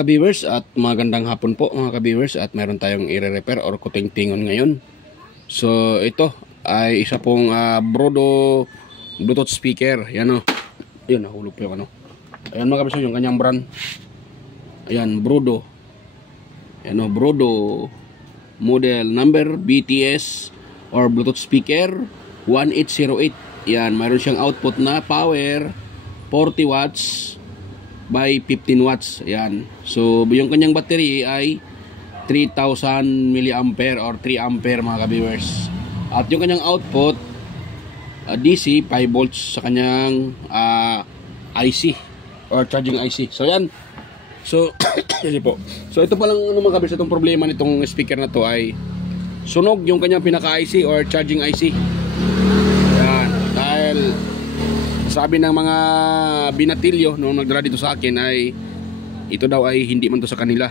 mga ka-viewers at magandang hapon po mga ka-viewers, at meron tayong i-repair or kuting-tingon ngayon. So ito ay isa pong Brodo Bluetooth speaker. Yan o. Ayan, nahulog po yung ano. Ayan mga ka-viewers, yung kanyang brand. Ayan, Brodo. Ayan o, Brodo. Model number BTS or Bluetooth speaker 1808. Yan, mayroon siyang output na power 40 watts by 15 watts. Ayan. So, yung kanyang battery ay 3,000 milliampere or 3 ampere mga ka-viewers. At yung kanyang output DC 5 volts sa kanyang IC or charging IC. So, yan. So, kasi po. So, ito palang ano mga ka-viewers, itong problema nitong speaker na to ay sunog yung kanyang pinaka-IC or charging IC. Ayan. Dahil sabi ng mga binatilyo nung nagdala dito sa akin ay ito daw ay hindi man to sa kanila,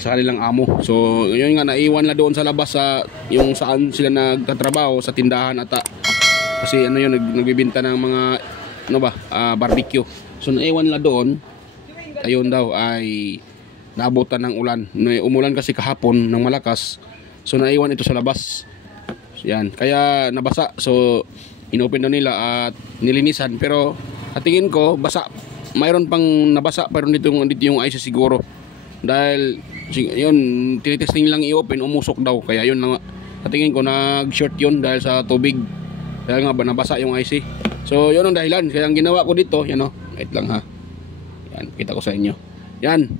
sa kanilang amo. So yun nga, naiwan na doon sa labas sa yung saan sila nagtatrabaho sa tindahan ata. Kasi ano yun, nagbibenta ng mga ano ba, barbecue. So naiwan na doon. Ayun daw ay naabutan ng ulan. Umulan kasi kahapon ng malakas. So naiwan ito sa labas. So, yan, kaya nabasa. So inopen daw nila at nilinisan, pero at tingin ko basa, mayroon pang nabasa pero dito yung IC siguro, dahil yun tinitesting lang i-open, umusok daw, kaya yun na, at tingin ko nag short yun dahil sa tubig, kaya nga ba nabasa yung IC. So yun ang dahilan, kaya ang ginawa ko dito, yan o, wait lang ha, yan, kita ko sa inyo, yan,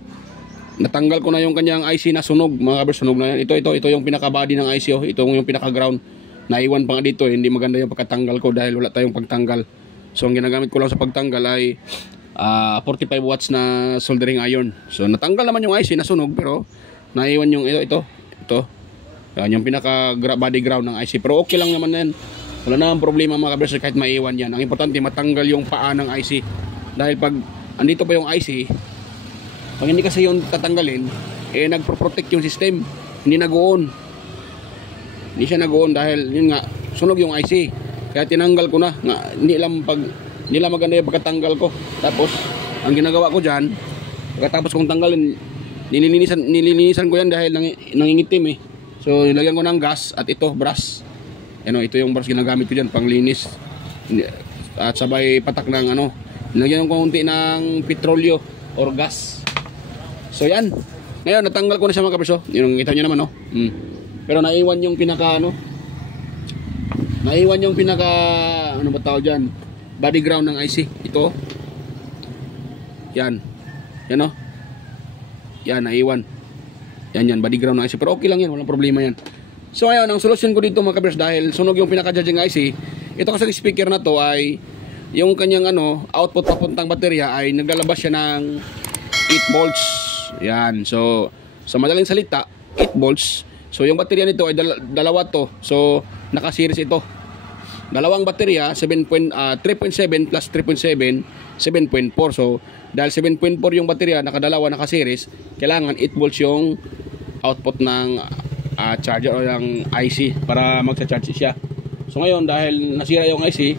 natanggal ko na yung kanyang IC na sunog mga kabers, sunog na yan. Ito yung pinaka body ng IC, oh. Ito yung pinaka ground. Naiwan pa nga dito, hindi maganda yung pagkatanggal ko dahil wala tayong pagtanggal. So ang ginagamit ko lang sa pagtanggal ay 45 watts na soldering iron. So natanggal naman yung IC na sunog, pero naiwan yung ito. Yan yung pinaka body ground ng IC, pero okay lang naman yan. Wala namang problema mga kabers kahit maiwan yan. Ang importante matanggal yung paa ng IC, dahil pag andito pa yung IC, pag hindi kasi yung tatanggalin, nagpro-protect yung system, hindi nag-on. Hindi siya nag-on dahil yun nga, sunog yung IC. Kaya tinanggal ko na. Hindi lang maganda yung pagkatanggal ko. Tapos, ang ginagawa ko dyan, pagkatapos kong tanggalin, nililinisan ko yan dahil nangingitim eh. So, nilagyan ko ng gas at ito, brush. Ito yung brush ginagamit ko dyan, panglinis. At sabay patak ng nilagyan ko konti ng petrolyo or gas. So, yan. Ngayon, natanggal ko na siya mga kaperso. Yung kita nyo naman, no? Pero naiwan yung pinaka ano ba tawag dyan, body ground ng IC. Ito yan o, yan, naiwan yan body ground ng IC, pero okay lang yan, walang problema yan. So ngayon, ang solusyon ko dito mga kabers, dahil sunog yung pinaka charging IC, ito kasi speaker na to ay yung kanyang output papuntang baterya ay naglalabas siya ng 8 volts. Yan, so sa madaling salita 8 volts. So yung baterya nito ay dalawa to. So naka-series ito. Dalawang baterya, 3.7 plus 3.7, 7.4. So dahil 7.4 yung baterya, nakadalawa, naka-series, kailangan 8 volts yung output ng charger o ng IC para magsa-charge siya. So ngayon, dahil nasira yung IC,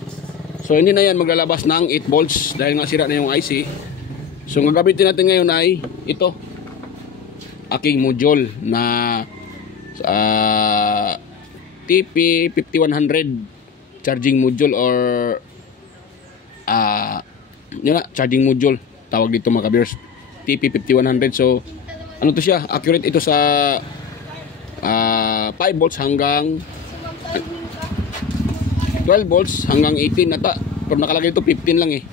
so hindi na yan maglalabas ng 8 volts dahil nasira na yung IC. So ang gagamitin natin ngayon ay ito, aking module na TP5100 charging module or yun na, charging module tawag dito mga kabers, TP5100. So ano to siya, accurate ito sa 5 volts hanggang 12 volts hanggang 18 ata, pero nakalagay ito 15 lang eh.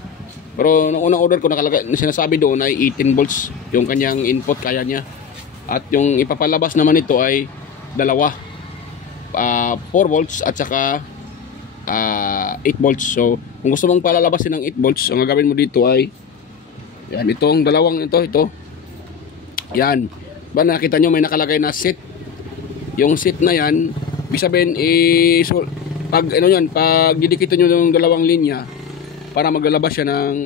Pero nung unang order ko nakalagay, sinasabi doon ay 18 volts yung kanyang input, kaya niya. At yung ipapalabas naman ito ay dalawa, 4 volts at saka 8 volts. So kung gusto mong palalabasin ng 8 volts, ang gagawin mo dito ay yan, itong dalawang ito yan ba, nakita nyo may nakalagay na set. Yung set na yan, ibig sabihin pag didikit nyo yung dalawang linya para maglalabas siya ng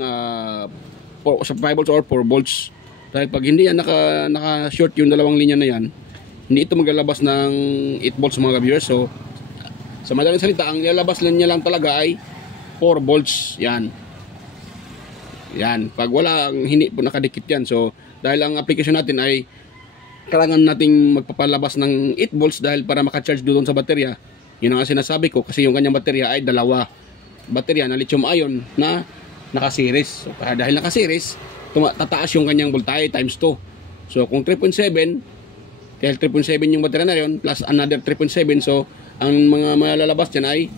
5 volts or 4 volts. Dahil pag hindi yan naka-short yung dalawang linya na yan, hindi ito maglalabas ng 8 volts mga viewers. So sa madaling salita, ang lalabas niya lang talaga ay 4 volts. Yan. Yan, pag wala ang hindi po nakadikit yan. So dahil ang application natin ay kailangan nating magpapalabas ng 8 volts dahil para makacharge doon sa baterya. Yun ang sinasabi ko kasi yung kanyang baterya ay dalawa baterya na lithium ion na naka-series. So dahil naka-series, tataas yung kanyang voltahe times 2. So kung 3.7, dahil 3.7 yung baterya na yun plus another 3.7, so ang mga malalabas dyan ay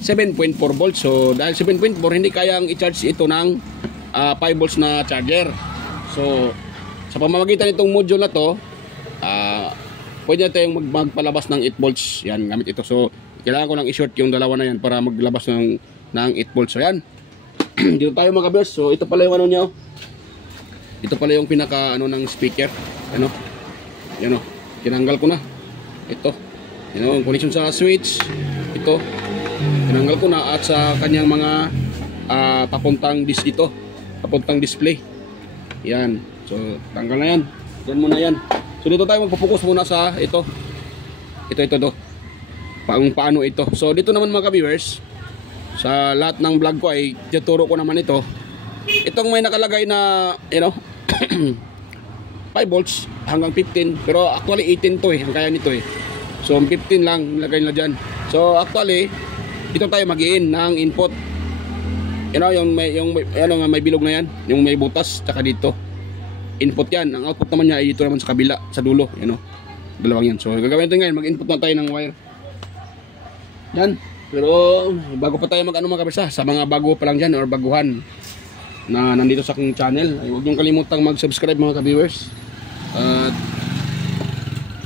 7.4 volts. So dahil 7.4 hindi kayang i-charge ito ng 5 volts na charger. So sa pamamagitan nitong module na to, pwede na tayong magpalabas ng 8 volts. Yan, gamit ito. So kailangan ko lang i-short yung dalawa na yan para maglabas ng 8 volts. So yan. Dito tayo mga kabiyers. So ito pala yung ano niya. Ito pala yung pinaka ano ng speaker. Ano? Yan o. Tinanggal ko na. Ito. Yan o. Connection sa switch. Ito. Tinanggal ko na. At sa kanyang mga papuntang dito. Papuntang display. Yan. So tanggal na yan. Yan muna yan. So dito tayo magpo-focus muna sa ito. Ito. Paano ito. So dito naman mga ka-viewers, sa lahat ng vlog ko ay tuturo ko naman ito. Itong may nakalagay na 5 volts hanggang 15, pero actually 18 to ang kaya nito So 15 lang nilagay na dyan. So actually dito tayo mag-i-in ng input. Yung may bilog na yan, yung may butas, tsaka dito input yan. Ang output naman niya ay dito naman sa kabila, sa dulo, dalawang yan. So gagawin natin ngayon, mag-input na tayo ng wire. Yan. Pero bago pa tayo mga kabisa, sa mga bago pa lang dyan or baguhan na nandito sa aking channel, ay huwag niyong kalimutang mag-subscribe mga ka-viewers. At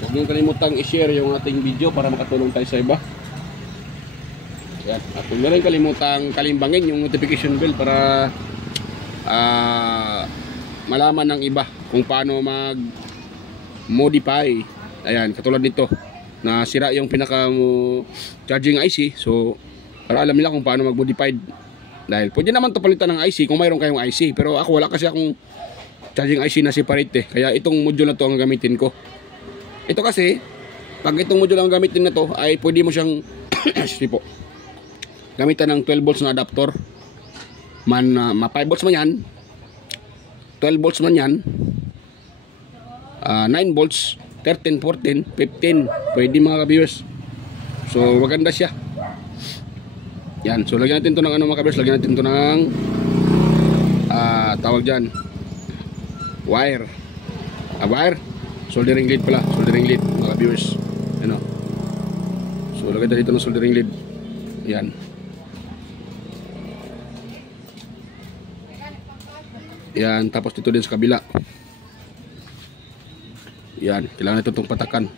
huwag niyong kalimutang i-share yung ating video para makatulong tayo sa iba. Yan. At huwag na rin kalimutang kalimbangin yung notification bell para malaman ng iba kung paano mag-modify. Ayan, katulad nito na sira yung pinaka charging IC. So para alam nila kung paano mag-modify. Dahil pwede naman to palitan ng IC kung mayroon kayong IC, pero ako wala kasi akong charging IC na separate kaya itong module na to ang gamitin ko. Ito kasi pag itong module ang gamitin na to ay pwede mo siyang gamitan ng 12 volts na adapter man, 5 volts man yan, 12 volts man yan, 9 volts, 13, 14, 15, pwede mga ka-viewers. So maganda siya. Yan, so lagyan natin ito ng mga ka-viewers, lagyan natin ito ng tawag dyan wire. Wire, soldering lead pala, soldering lead mga ka-viewers. So lagyan natin ito ng soldering lead. Yan. Yan, tapos dito din sa kabila. Yan, kailangan ito itong patakan.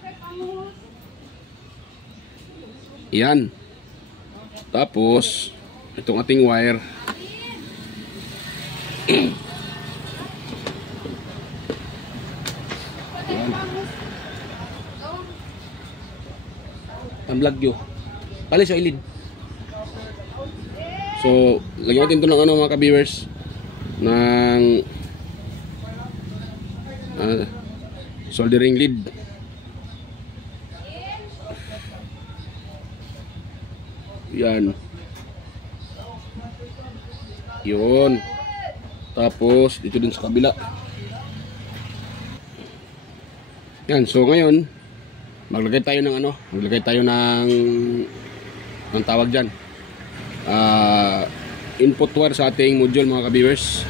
Yan. Tapos itong ating wire. Yan. Unplug yun. Pali sa ilid. So, lagyan natin ito ng mga ka-viewers ng soldering lead. Yan. Yun. Tapos dito din sa kabila. Yan, so ngayon maglagay tayo ng ng tawag diyan. Input wire sa ating module mga ka-viewers.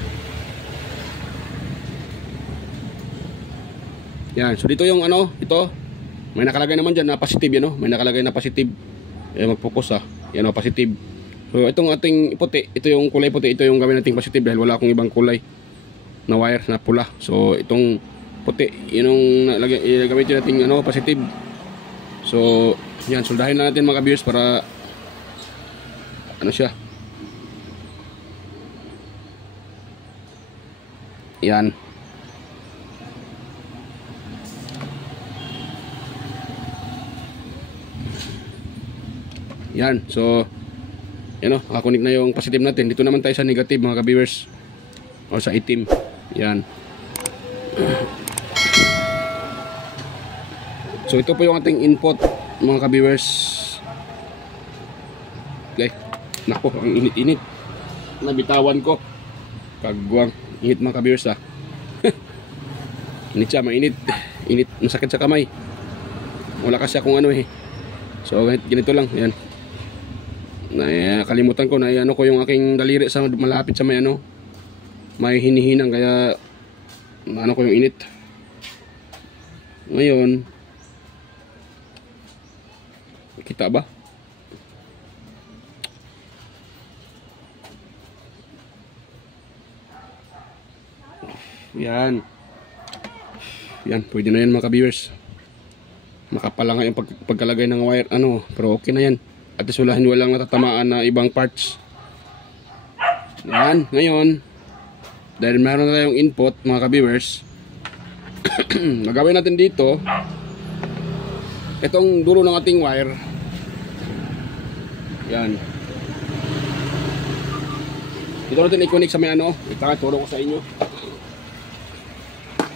Yan, so dito yung ito may nakalagay naman dyan na positive, may nakalagay na positive. Mag-focus yan positive. So itong ating puti, ito yung kulay puti, ito yung gawin nating positive dahil wala akong ibang kulay na wire na pula. So itong puti, yun yung gamitin nating positive. So yan, soldahin na natin mga ka-viewers para siya. Yan. Yan. So, nakakunik na yung positive natin. Dito naman tayo sa negative mga ka-viewers. O sa itim. Yan. So, ito po yung ating input mga ka-viewers. Okay. Nako, ang init-init. Nabitawan ko. Kagwang. Init mga ka-viewers ha. Init siya, mainit. Init, masakit sa kamay. Wala kasi akong ano eh. So ganito lang, yan. Kalimutan ko na ano ko yung aking daliri sa malapit sa may ano. May hinihinang kaya ano ko yung init. Ngayon, kita ba? Yan. Yan, pwede na yan mga ka-viewers. Makapal nga yung pagkalagay ng wire ano, pero okay na yan. At least walang natatamaan na ibang parts. Yan, ngayon dahil meron na tayong input mga ka-viewers, nagawin natin dito itong dulo ng ating wire. Yan. Dito natin i-connect sa may ano, ituro ko sa inyo.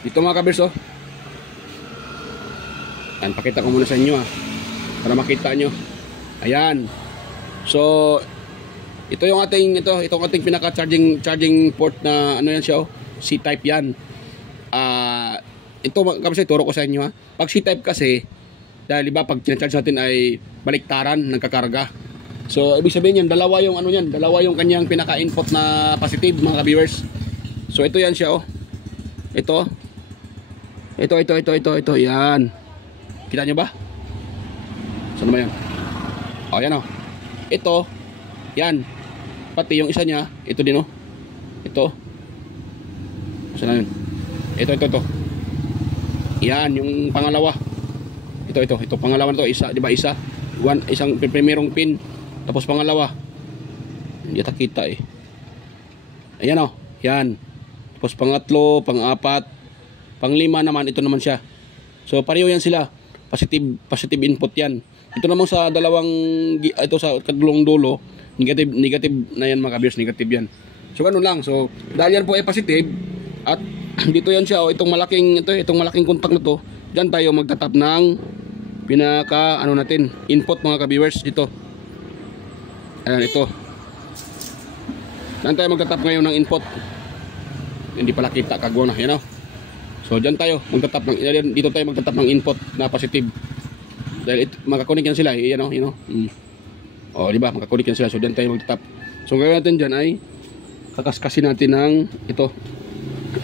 Dito mga ka-viewers, oh. Yan, pakita ko muna sa inyo para makita nyo. Ayan. So ito yung itong ating pinaka charging port na ano yan siya, oh. C-type yan. Ito kasi turo ko sa inyo ha. Pag C-type kasi, dahil iba pag charge natin ay baliktaran, nagkakarga. So ibig sabihin yan, dalawa yung ano yan, dalawa yung kanyang pinaka input na positive mga ka-viewers. So ito yan siya, oh. Ito. Yan. Kita nyo ba? Saan naman yan? Oh, yan oh. Ito. Yan. Pati yung isa niya, ito din oh. Ito. Saan na yun? Ito. Yan, yung pangalawa. Ito pangalawa na to, isa, di ba isa? Isang primerong pin, tapos pangalawa. Hindi ata kita eh. Ayan oh, yan. Tapos pangatlo, pang-apat, pang-lima naman, ito naman siya. So pareho yan sila. Positive input yan. Ito naman sa ito sa kadulong dulo, negative na yan mga ka-viewers, negative yan. So ano lang, so dahil yan po ay positive at dito yan siya, oh, itong malaking contact na to, diyan tayo magtatap ng pinaka ano natin, input mga ka-viewers dito. Ayan ito. Diyan tayo magtatap ngayon ng input. Hindi pala kita, kagwa na, yan oh. So diyan tayo magtatap dito tayo magtatap ng input na positive. Dahil makakonek yan sila, yan oh, Oh, di ba? Makakonek yan sila. So diyan tayo magtatap. So gagawin natin diyan ay kakaskasin natin ng ito.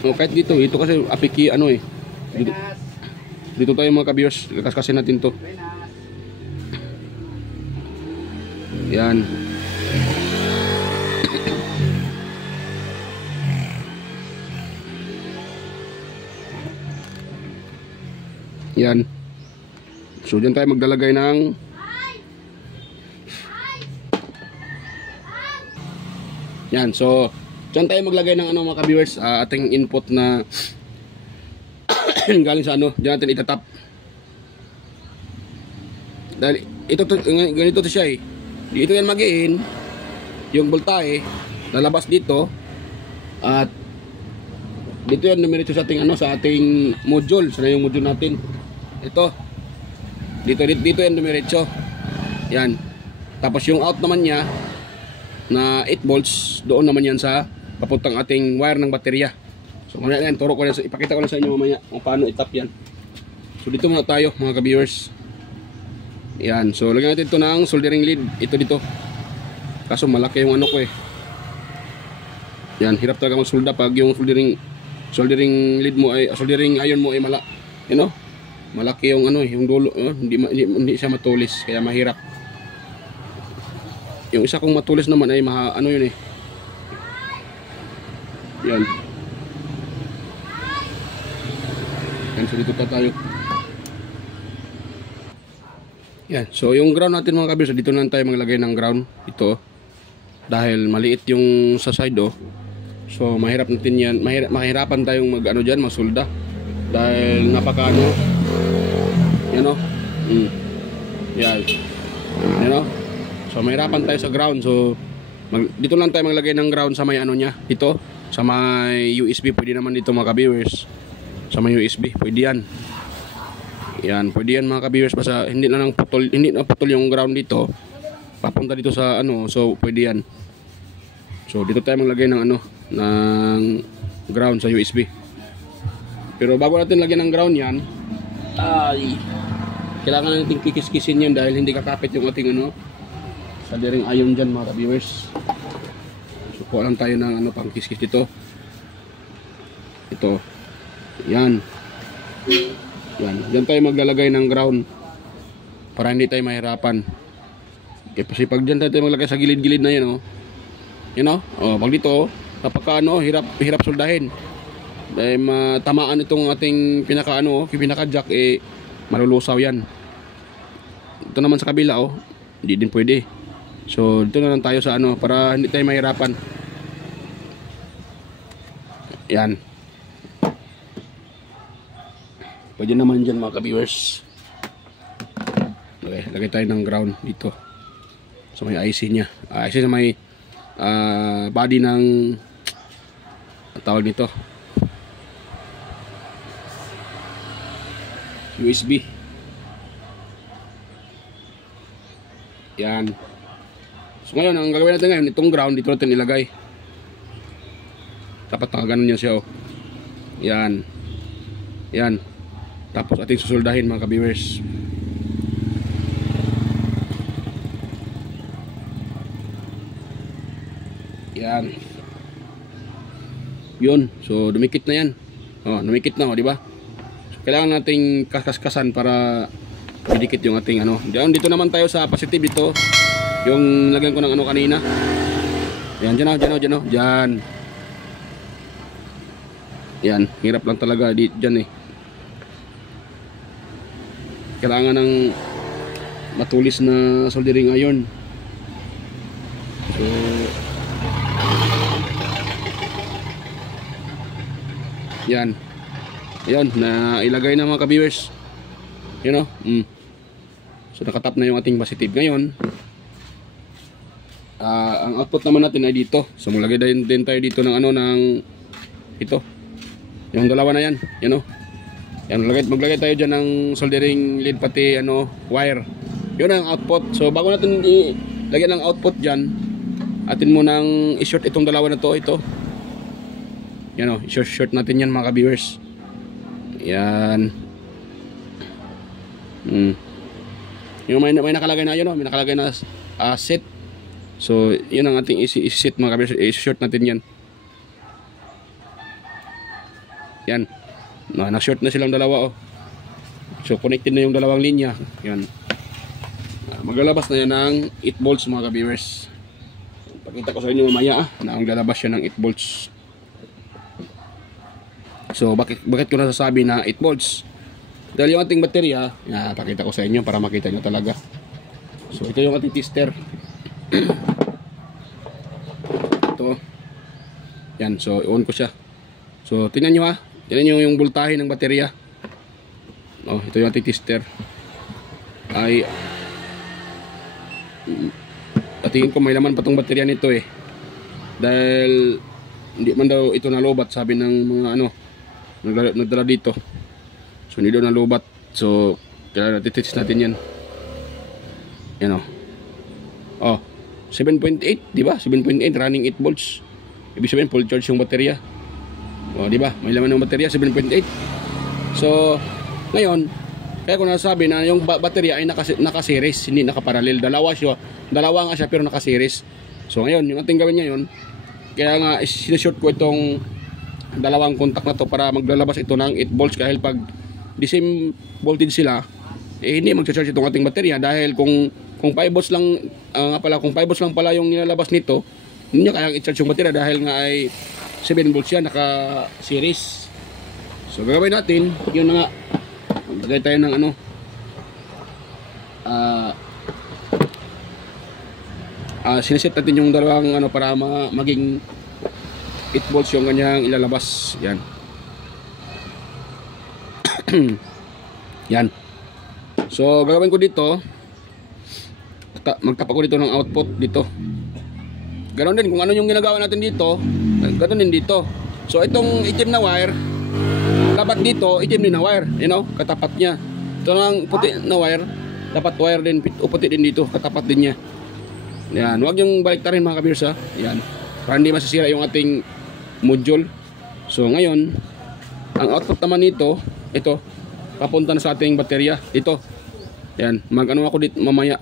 Oh, kahit dito kasi apiki ano eh. Dito tayo mga ka-viewers, kakaskasin natin to. Yan. Yan. So diyan tayo maglalagay ng yan. So diyan tayo maglagay ng ano mga ka-viewers, ating input na galing sa ano, diyan natin itatap. Dahil ganito to siya eh. Dito yan magiin yung voltahe lalabas dito at dito yan dumiretso sa ating ano, sa ating module. Sana yung module natin. Ito. Dito yan dumiretso. Yan. Tapos yung out naman niya na 8 volts, doon naman yan sa papuntang ating wire ng baterya. So mamaya yan, ipakita ko lang sa inyo mamaya kung paano itap yan. So dito muna tayo mga ka-viewers. Yan. So lagyan natin ito ng soldering lead. Ito dito. Kaso malaki yung ano ko eh. Yan. Hirap talaga magsolda pag yung soldering lead mo ay soldering iron mo ay malaki yung ano, yung dulo, hindi siya matulis kaya mahirap. Yung isa kong matulis naman ay ano yun eh. Yan. Yan, so dito pa tayo. Yan, so yung ground natin mga kabis, dito na tayo maglagay ng ground. Ito. Dahil maliit yung sa side oh. So mahirap natin yan, mahirapan tayong mag-ano dyan, masulda. Dahil napaka-ano. Yan o. Yan. Yan o. So mahirapan tayo sa ground. So dito lang tayo maglagay ng ground sa may ano niya. Dito. Sa may USB. Pwede naman dito mga ka-viewers. Sa may USB. Pwede yan. Yan. Pwede yan mga ka-viewers. Basta hindi na putol yung ground dito. Papunta dito sa ano. So pwede yan. So dito tayo maglagay ng ano, ng ground sa USB. Pero bago natin lagyan ng ground yan, ay kailangan natin kikis-kisin yan dahil hindi kakapit yung ating ano, solder iron dyan mga ka-viewers. So kuha lang tayo ng ano, pang kiskis dito. Ito. Yan. Yan. Diyan tayo maglalagay ng ground para hindi tayo mahirapan. Kasi pag dyan tayo maglagay sa gilid-gilid na yan, oh. Yan, oh. Oh, pag dito, kapag ano, hirap soldahin. Dahil matamaan itong ating pinaka ano, pinaka jack, eh malulusaw yan. Ito naman sa kabila, oh, hindi din pwede. So dito na lang tayo sa ano, para hindi tayo mahirapan. Yan. Pwede naman dyan mga ka-viewers. Okay, lagay tayo ng ground dito so may IC nya. IC na may body ng tawag nito, USB. Yan. So ngayon, ang gagawin natin ngayon, itong ground dito natin ilagay. Dapat nakaganon yan siya, oh. Yan. Yan. Tapos ating susuldahin mga ka-viewers. Yan. Yun. So dumikit na yan. Oh, dumikit na, oh, di ba? So, kailangan nating kaskaskasan para didikit yung ating ano. Dito naman tayo sa positive dito. Yung lagyan ko ng ano kanina. Yan, dyan, oh, dyan, oh, dyan, oh. Dyan. Yan, hirap lang talaga dyan eh. Kailangan ng matulis na soldering iron. So yan. Ayun, na ilagay na mga ka-viewers. You know? So nakatap na yung ating positive ngayon. Ang output naman natin ay dito. So maglagay din tayo dito ng ano, ng ito. Yung dalawa na yan, you know. Yan, maglagay tayo dyan ng soldering lead pati ano, wire. Yun ang output. So bago natin ilagyan ng output dyan, atin mo nang i-short itong dalawa na to. Ito. Yan, o, i-short natin yan mga ka-viewers. Yan. Yung may nakalagay na yun, o, may nakalagay na set. So yun ang ating i-set mga ka-viewers. I-short natin yan. Yan. No, na-short na silang dalawa, oh. So connected na yung dalawang linya. Yan. Maglalabas na yan ng 8 volts mga ka-viewers. Pakita ko sa inyo mamaya na ang lalabas yan ng 8 volts. So bakit ko nasasabi na 8 volts? Dahil yung ating baterya, pakita ko sa inyo para makita nyo talaga. So ito yung ating tester. Ito. Yan, so on ko siya. So tingnan nyo, ha. Tingnan nyo yung voltahe ng baterya. Oh, ito yung ating tester. Ay tingin ko may laman pa tong baterya nito eh. Dahil hindi man daw ito nalobat, sabi ng mga ano nagdala dito. So hindi daw nalobat. So kaya natitest natin yan. Yan, oh. Oh, 7.8, di ba? 7.8 running 8 volts. Ibig sabihin full charge yung baterya. O, di ba? May laman ng baterya 7.8. So, ngayon, kaya ko nasabi na yung baterya ay naka-series, hindi naka-parallel. Dalawa nga siya pero naka-series. So, ngayon, yung ating gawin ngayon, kaya nga sinishort ko itong dalawang contact na to para maglalabas ito ng 8 volts dahil pag the same voltage sila, eh hindi magcha-charge itong ating baterya dahil kung 5 volts lang kung 5 volts lang pala yung nilalabas nito, hindi niya kayang i-charge yung baterya dahil nga ay 7 volts yan, naka-series. So gagawin natin, yun na nga. Maglagay tayo ng ano, siniset natin yung dalawang ano para maging 8 volts yung kanyang ilalabas. Yan. Yan. So gagawin ko dito, magtapa ko dito ng output dito. Ganon din kung ano yung ginagawa natin dito, ganon din dito. So itong itim na wire, dapat dito itim din na wire, you know, katapat niya. Ito ng puti na wire, dapat wire din, puti din dito, katapat din niya. Yan, huwag yung baliktarin mga ka-viewers, ha. Yan. para hindi masisira yung ating module. So ngayon, ang output naman nito, ito, papunta na sa ating baterya. Ito. Yan, mag-ano ako dito mamaya,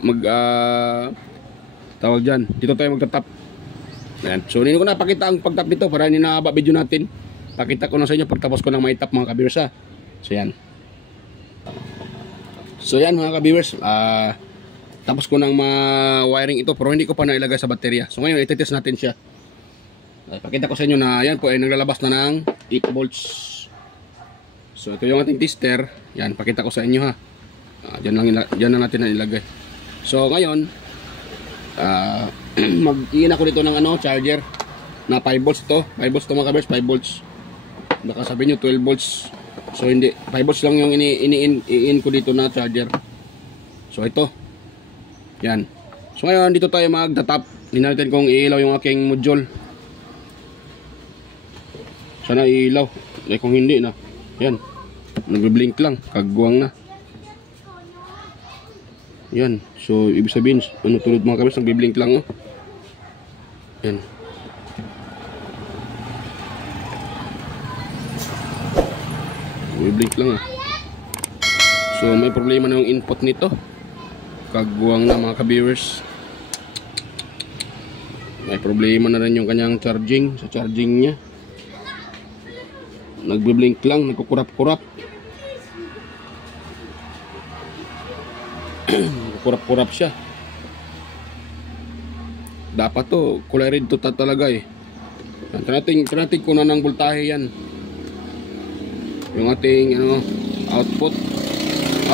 tawag dyan. Dito tayo magtatap. Yan. So hindi ko na pakita ang pagtap nito para hindi na haba video natin. Pakita ko na sa inyo pagtapos ko ng maitap mga ka-viewers ha. So yan. So yan mga ka-viewers, tapos ko ng ma-wiring ito pero hindi ko pa nailagay sa baterya. So ngayon itetest natin siya. Pakita ko sa inyo na yan po ay naglalabas na ng 8 volts. So ito yung ating tester. Yan, pakita ko sa inyo ha. Diyan na natin na ilagay. So ngayon, mag-iin ako dito ng charger na 5 volts to. 5 volts to mga ka-viewers, 5 volts. Baka sabihin nyo 12 volts. So hindi, 5 volts lang yung ini-in ko dito na charger. So ito. Yan. So ngayon dito tayo magtatap. Tingnan natin kung iilaw yung aking module. Sana iilaw. Kung hindi na. Yan. Nagbe-blink lang. Kagwang na. Yan. So ibig sabihin, tulad mga kabis, nagbe-blink lang. Yan. Nagbe-blink lang. So may problema na yung input nito. Kagwang na mga ka-viewers. May problema na rin yung kanyang charging. Sa charging niya nagbe-blink lang, nagkukurap-kurap. Nagkukurap-kurap siya. Dapat to kulay red to talaga eh. Tinating ko na ng voltahe yan. Yung ating output,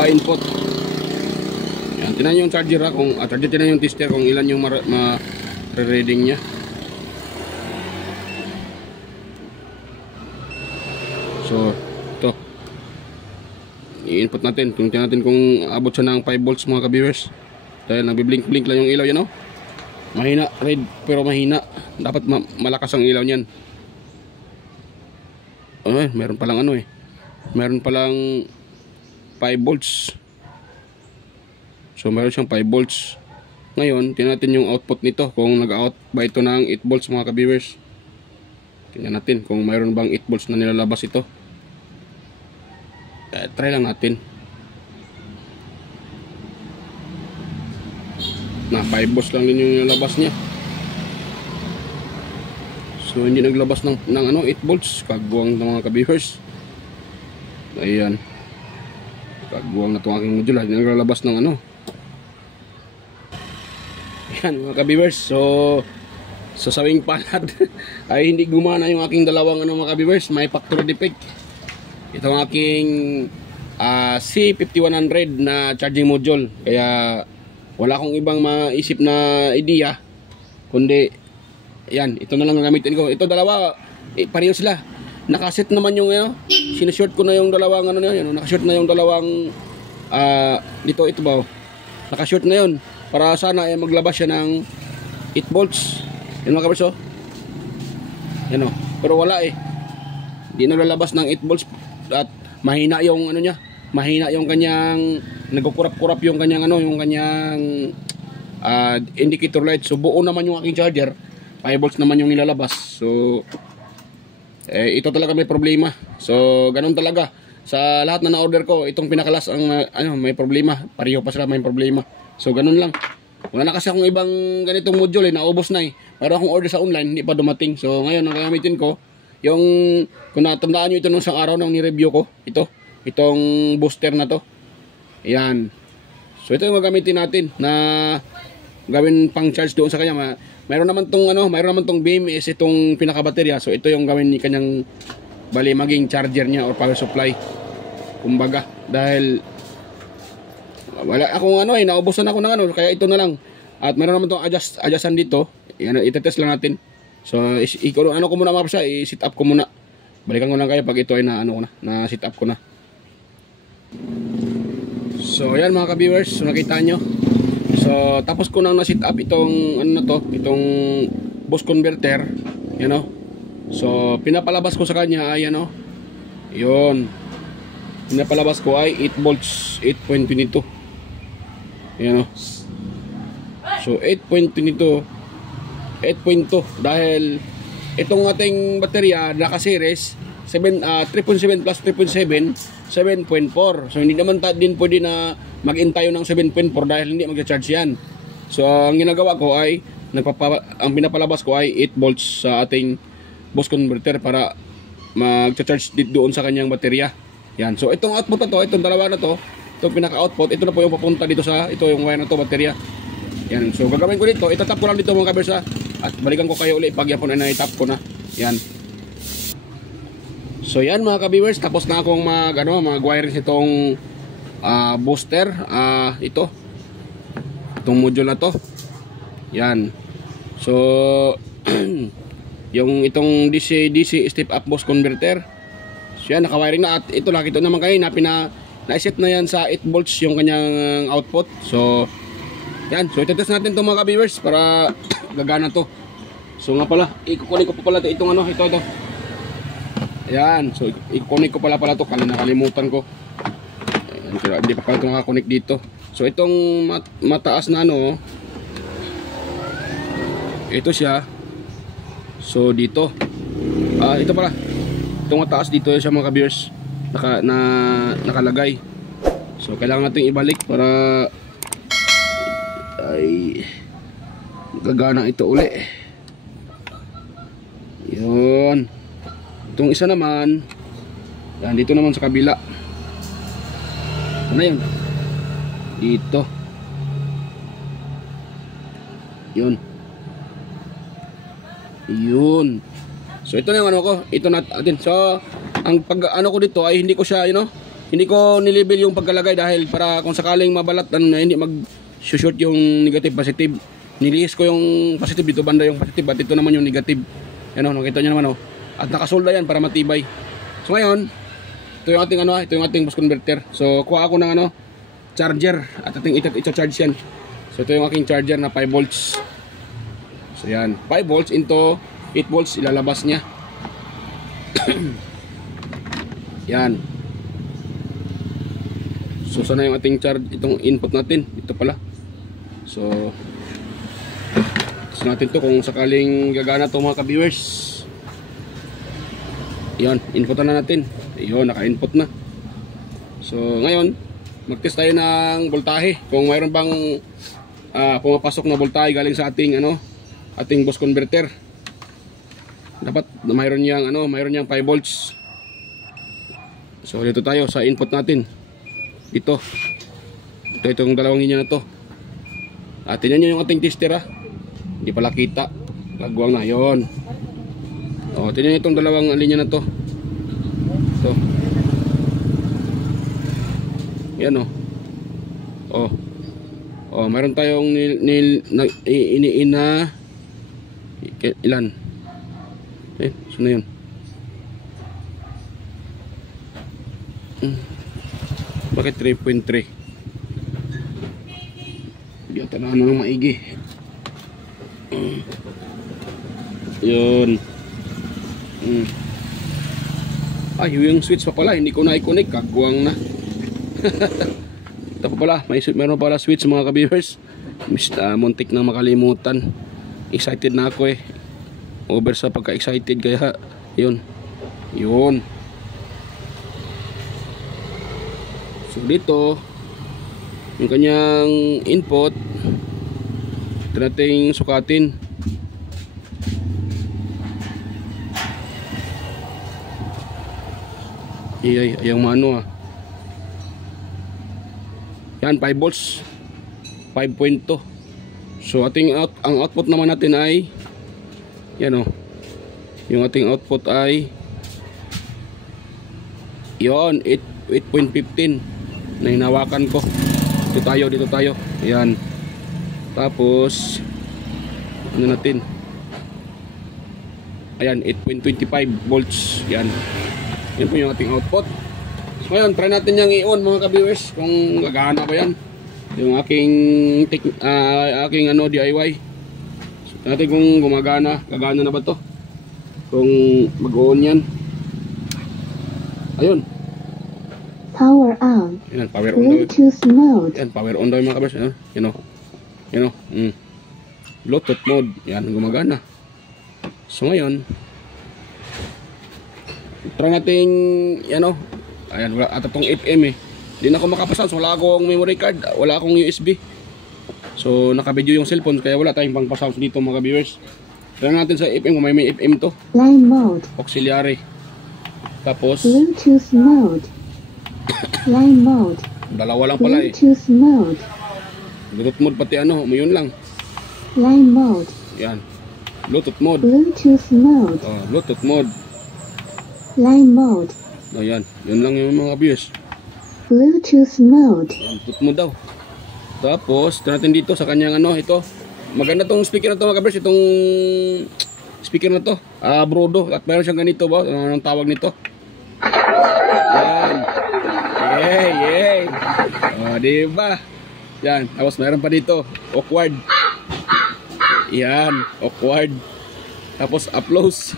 input. Yan, tinan yung charger ha, kung tinan yung tester kung ilan yung ma-reading niya. So, ito. I-input natin. Tingnan natin kung abot siya ng 5 volts mga ka-viewers. Dahil nagbi-blink-blink lang yung ilaw yan, Mahina, red pero mahina. Dapat malakas ang ilaw niyan. Meron palang meron palang 5 volts. So meron siyang 5 volts. Ngayon, tingnan natin yung output nito kung nag-out ba ito ng 8 volts mga ka-viewers. Tingnan natin kung mayroon bang 8 volts na nilalabas ito. Try lang natin. Na 5 volts lang din yung nilalabas niya. So hindi naglabas ng 8 volts. Kagwang ng mga ka-viewers. Ayan. Kagwang na itong aking module. Hindi naglalabas ng Ayan mga ka-viewers. So sa sawing palad ay hindi gumana yung aking dalawang mga ka-viewers. May factory defect. Ito ang aking C5100 na charging module. Kaya wala akong ibang maisip na idea kundi yan, ito na lang gamitin ko. Ito dalawa, pareho sila. Nakaset naman yung sinashort ko na yung dalawang nakashort na yung dalawang dito ito ba. Nakashort na yun para sana maglabas siya ng 8 volts. Yan mga kaberso. Yan pero wala hindi naglalabas ng 8 volts at mahina yung niya. Mahina yung kanyang nagkukurap-kurap yung kanyang yung kanyang indicator light. So buo naman yung aking charger. 5 volts naman yung nilalabas. So ito talaga may problema. So ganun talaga. Sa lahat na na-order ko, itong pinakalas ang may problema. Pareho pa sila may problema. So ganun lang. Wala na kasi akong ibang ganitong module naubos na Pero akong order sa online, hindi pa dumating. So ngayon ang gagamitin ko yung, kung natandaan nyo ito nung isang araw nang ni-review ko, itong booster na to. Ayan. So ito yung gagamitin natin na gawin pang charge doon sa kanya. Mayroon naman tong BMS itong pinaka-baterya. So ito yung gawin ni kanyang maging charger niya or power supply. Kumbaga, dahil wala akong naubusan ako ng kaya ito na lang. At mayroon naman tong adjustan dito. Yan, itetest lang natin. So ko muna mga siya, i-sit up ko muna. Balikan ko lang kayo pag ito ay na sit up ko na. So ayan mga ka-viewers, so nakita nyo. So tapos ko nang na-sit up itong itong boost converter, So pinapalabas ko sa kanya ay yun. Pinapalabas ko ay 8 volts, 8.22. So 8.22 8.2 dahil itong ating baterya naka-series 3.7 plus 3.7 7.4. So hindi naman din pwede na mag-in tayo ng 7.4 dahil hindi mag-charge yan. So ang ginagawa ko ay ang pinapalabas ko ay 8 volts sa ating boost converter para mag-charge doon sa kanyang baterya. Yan. So itong output na to, itong dalawa na to, itong pinaka-output, ito na po yung papunta dito sa ito yung wire na to, baterya. Yan. So gagawin ko dito, itatap ko lang dito mga kabers at balikan ko kayo ulit pag yapon na itap ko na. Yan. So yan mga ka-viewers, tapos na akong mag-wire itong booster, itong module na to. Yan. So yung itong DC step up boost converter. So yan, naka-wiring na at ito nakita naman kayo na-set na yan sa 8 volts yung kanyang output. So yan, so itetest natin itong mga ka-viewers para gagana to. So nga pala, ikukunin ko pa pala itong ito. Ayan, so i-connect ko pala to, nakalimutan ko. Ayan, hindi pa pala ito nakakonect dito. So itong mataas na ito siya. So dito ito pala, itong mataas dito siya mga ka-viewers, nakalagay. So kailangan natin ibalik para ay gagana ito uli. Yun. Itong isa naman, yan, dito naman sa kabila. Ano yun? Dito. Yun. Yun. So ito na yung ko, ito natin. So ang ko dito ay hindi ko siya, hindi ko nilabel yung pagkalagay dahil para kung sakaling mabalat hindi mag-shoot yung negative positive. Nilihis ko yung positive dito, banda yung positive at ito naman yung negative. Yan nakita nyo naman at nakasolda yan para matibay. So ngayon, ito yung ating boost converter. So kuha ako ng charger at ating i-charge yan. So ito yung aking charger na 5 volts. So yan, 5 volts into 8 volts ilalabas niya. Yan. So sana yung ating charge, itong input natin, ito pala. So test natin to kung sakaling gagana to mga ka-viewers. Yan, inputan na natin. Ayun, naka-input na. So ngayon, mag-test tayo ng voltahe. Kung mayroon bang pumapasok na voltahe galing sa ating ating boost converter. Dapat mayroon yang 5 volts. So dito tayo sa input natin. Ito itong dalawang linya na to. At tingnan nyo yung ating tester Hindi pala kita. Lagwang na, yon. O, tingnan nyo itong dalawang linya na to. Ito. Yan mayroon tayong iniina ilan? So na yun. Bakit 3.3? Biyata na ng maigi. Yun. Ay, yung switch pa pala, hindi ko na i-connect, kakuwang na. Ito pa pala, meron pala switch mga ka-viewers. Muntik na makalimutan. Excited na ako over sa pagka-excited, kaya yun. So dito yung kanyang input, ito nating sukatin. Ayaw maano yan, 5 volts 5.2. So ang output naman natin ay yan yung ating output ay yon 8.15 na hinawakan ko. Dito tayo yan. Tapos natin, ayan, 8.25 volts yan. Yan po yung ating output. So ngayon, try natin yung i-on mga ka-viewers kung gagana ba yan. Yung aking DIY. So natin kung gumagana, gagana na ba to? Kung mag-on yan. Ayun. Power on. Yan, power on daw. Bluetooth mode. Yan, power on daw mga ka-viewers. Bluetooth mode. Yan, gumagana. So ngayon, try natin, ano, ayan, wala ata tong FM eh. Hindi na ako makapasal, so wala akong memory card, wala akong USB. So naka-video yung cellphone, kaya wala tayong pang pa-sounds dito mga viewers. Try natin sa FM, kung may FM to. Line mode. Auxiliary. Tapos, Bluetooth mode. Line mode. dalawa lang pala eh. Bluetooth mode. Bluetooth mode pati ano, yun lang. Line mode. Yan. Bluetooth mode. Bluetooth mode. Oh, Bluetooth mode. Line mode. Oh, yan. Yun lang yung mga viewers. Bluetooth mode. Yan, Bluetooth mode daw. Tapos, ito natin dito sa kanyang ano, ito. Maganda tong speaker na to mga viewers. Itong speaker na to. Brodo. At mayroon siyang ganito ba? Anong tawag nito? Yan. Yay, yay. Oh, diba? Yan. Tapos mayroon pa dito. Awkward. Yan. Awkward. Tapos applause.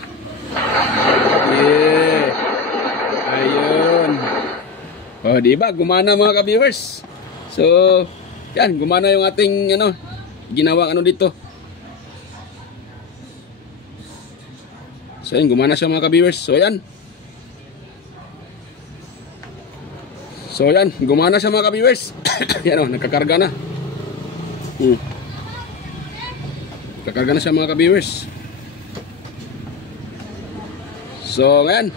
Yeah. Ayun. Oh, diba? Gumana mga ka-viewers. So, yan. Gumana yung ating ano, ginawang ano dito. So, yan. Gumana siya mga ka-viewers. So, yan. So yan, gumana siya mga ka-viewers. Yan o, nagkakarga na. Nagkakarga na siya mga ka-viewers. So ngayon,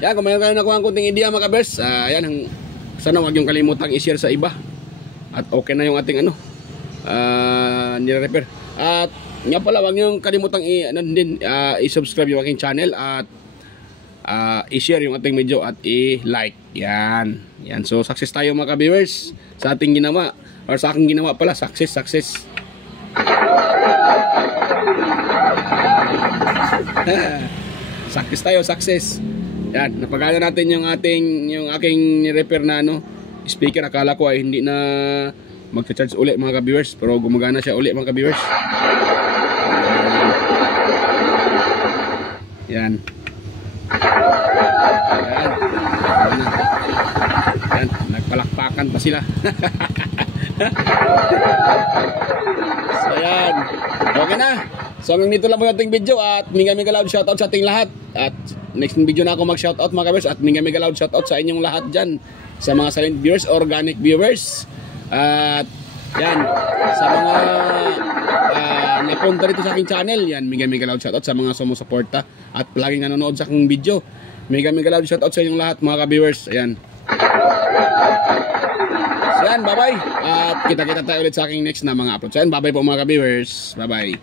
yan, kung mayroon kayo nakuha ang kunting idea mga ka-viewers, yan, sana huwag yung kalimutang i-share sa iba. At okay na yung ating ano, nire-repair. At nga pala, huwag yung kalimutang i-subscribe yung aking channel. At i-share yung ating video at i-like. Yan. Yan. So, success tayo mga ka-viewers sa ating ginawa. Or sa aking ginawa pala. Success. Success tayo. Success. Yan. Napagana natin yung aking repair na ano, speaker. Akala ko ay hindi na mag-charge uli mga ka-viewers. Pero gumagana siya uli mga ka-viewers. Yan. Yan, nagpalakpakan pa sila. So yan, okay na. So hanggang dito lang po yung ating video. At mega loud shoutout sa ating lahat. At next video na ako mag shoutout mga viewers. At mega loud shoutout sa inyong lahat dyan, sa mga silent viewers, organic viewers. At yan, sa mga napunta dito sa aking channel, yan, mega loud shoutout sa mga sumusuporta at palaging nanonood sa aking video. Mega loud shoutout sa inyong lahat mga ka-viewers. Ayan. So yan, bye-bye. At kita-kita tayo ulit sa aking next na mga upload. So yan, bye-bye po mga ka-viewers. Bye-bye.